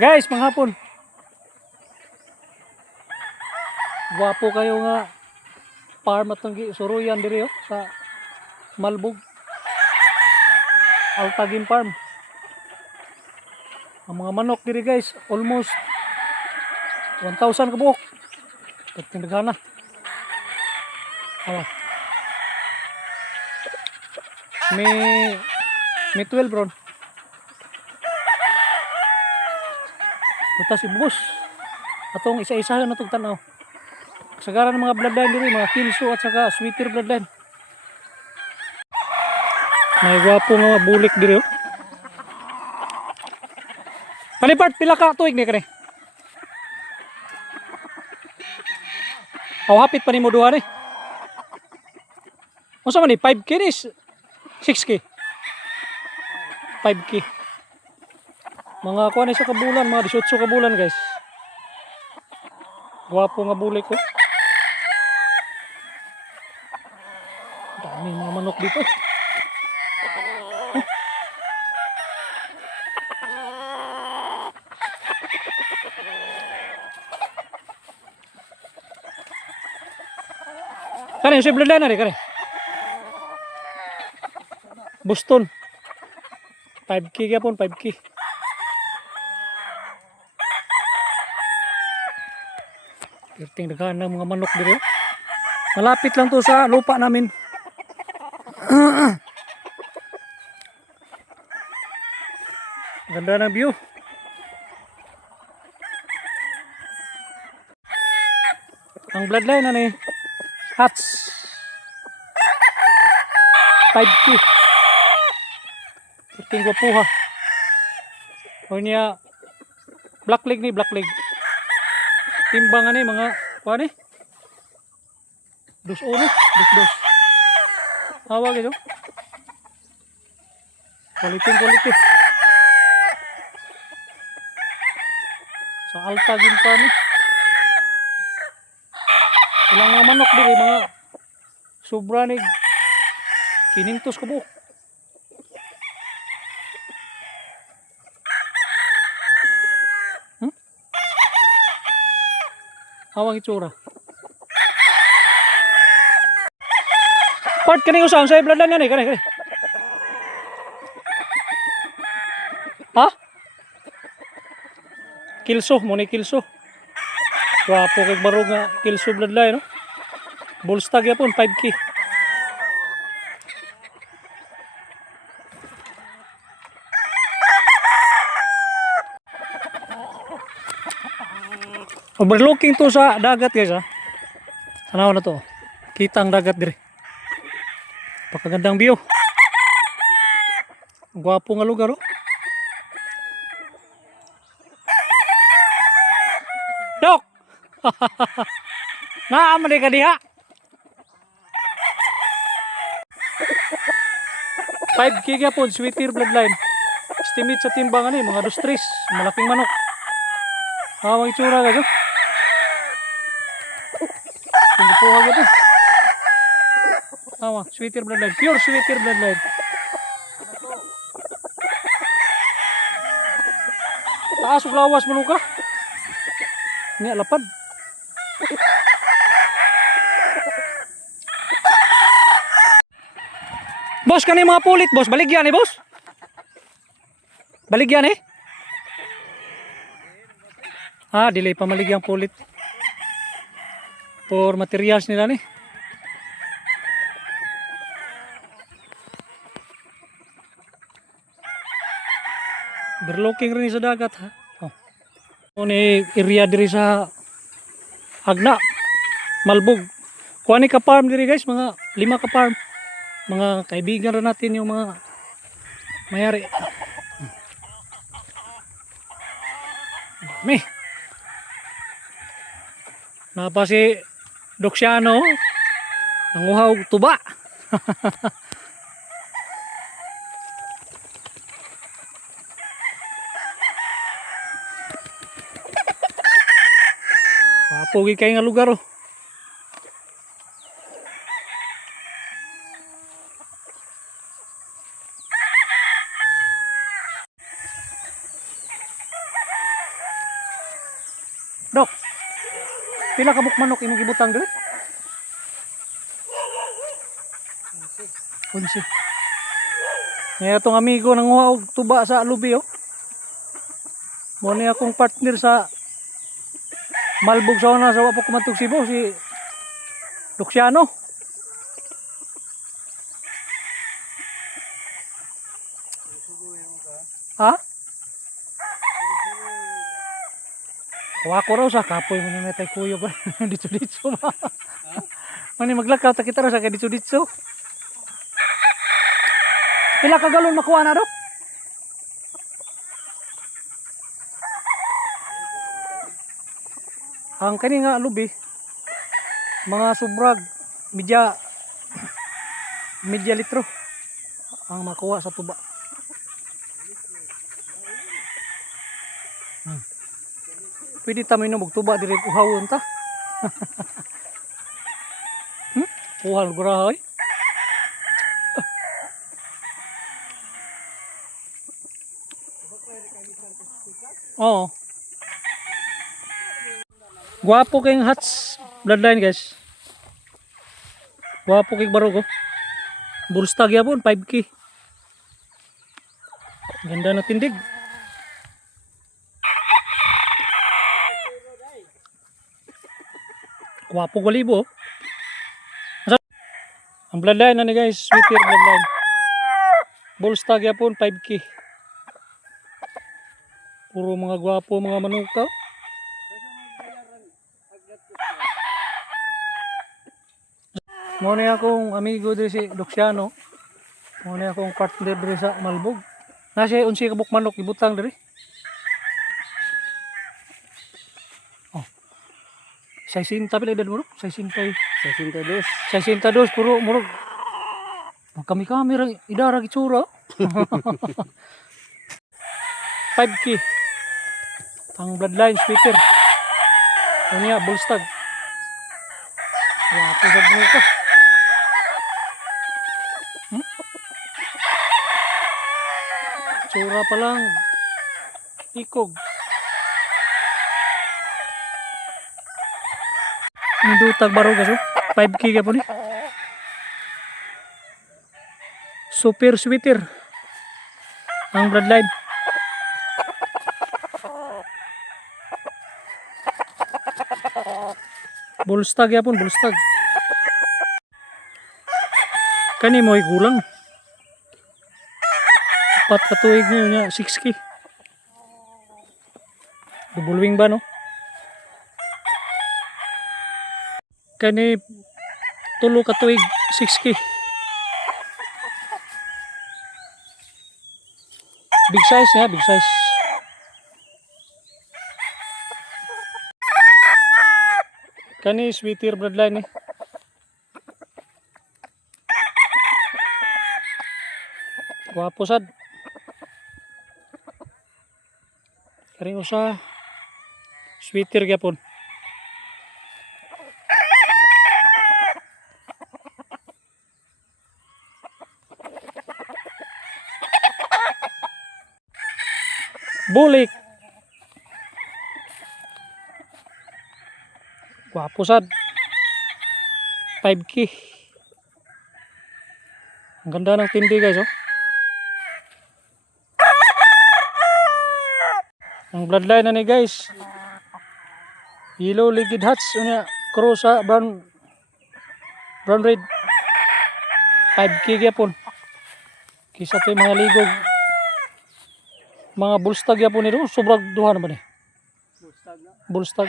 Guys, manghapon. Wapo kayo nga farm atong suruyan diri sa Malbog. Altagin Farm. Ang mga manok diri guys, almost 1,000 kabuok. Pagtindaghana. Oh. May 12 bro. Tutas ibus. Atong isa-isahan na itong tanaw. Kasagaran ng mga bloodline diri, mga Kilso at saka Sweeter bloodline. May gwapo nga bulik diri oh. Palipart pila ka tuig ni kani? Aw hapit pa nimo duha ni. Unsa man ni 5K ni 6K? 5K. Mga kuha ni sa kabulan, mga 18 kabulan guys. Gwapo nga bulik ko. Dami mga manok dito. Kani si bloodline na rin kani. Boston. 5K gyapon 5K. Perting daghan ng mga manok diri. Malapit lang to sa lupa namin. Ganda ng view. Ang bloodline na ni Hats 5K. Perting gwapuha. O niya black leg ni black leg. Timbangan ni mga kuha ni 2-1, 2-2. Hawa gitu. Quality. Sa Altagin Farm ni. Ilang mga manok diri mga sobra ni 500 ka buok. Hawang itsura. Part kani usang sa bloodline yan kani. Ha? Kilso, muni Kilso. Wapo kay barog nga Kilso bloodline no. Bullstag yapon 5K. Overlooking to sa dagat guys ha. Tanaw na to. Kita ang dagat dire. Pagkagandang view. Gwapo nga lugar oh. Dok. Naamali ka diha. 5K gyapon Sweeter bloodline. Estimate sa timbangan ni mga 2-3, malaking manok. Hawang itsura guys oh. Puha gitu. Hawa, Sweeter bloodline, pure Sweeter bloodline. Taas ug lawas mo ka. Ni lapad. Boss kani mga pulit boss, baligyan eh boss. Baligyan eh. Delay pa maligyang pulit. For materials nila ni. Berlooking rin sa dagat ha. Oh. Ni area diri sa Agna, Malbog. Kuha ni ka farm diri guys, mga 5 ka farm. Mga kaibigan rin natin yung mga mayari. Dami. Napa si Doksiano nanguhaw tuba. Papogi kayo nga lugar oh. Pila ka bukmanok imong gibutang dire? 11. Ngayon itong amigo nanguha og tuba sa lubi oh. Mo ni akong partner sa Malbog sa una sa wapo kumatog Cebu si Luciano. Ha? Kuha ko raw sa kapoy mo na tay kuyo ba dito ba? Mani maglakaw ta kita raw sa dito. Pila ka galon makuha na do? Ang kani nga lubi mga subrag media litro ang makuha sa tuba. Pwede ta minom og tuba dire uhawon ta. Uhal gurahay. Oo. Guwapo kayong Hats bloodline guys. Guwapo kayong barog oh. Burstag yapon 5K. Ganda na tindig. Guwapo galibo oh. Ang bloodline na ni guys, sweeter bloodline. Burstag yapon 5K. Puro mga guwapo mga manukaw. Mo ni akong amigo diri si Luciano. Mo ni akong partner diri sa Malbog. Na siya 11 ka bukmanok ibutang diri. Oh. 60 pila edad mo? 62 puro murag. Kami kamera idara gitsura. 5K. Ang bloodline sweeter. Unya Bullstag. Wala po sa buka. Tsura pa lang. Ikog. Nindutag baro kaso. 5K ka po ni. Super sweeter. Ang bloodline. Bullstag yapon, bullstag. Kani mo igulang. 4 ka tuig niya 6K. Double wing ba no? Kani 3 ka tuig 6K. Big size ya, big size. Kani sweeter bloodline eh. Wapo sad. Kari usa sweeter gyapon. Bulik. Wapo sad. 5K. Ang ganda ng tindi guys oh. Ang bloodline na ni guys. Yellow legged Hats unya cross sa brown red. 5K gyapon. Kisa to'y mga ligog. Mga bullstag yapon nito sobrang duha naman eh. Bullstag.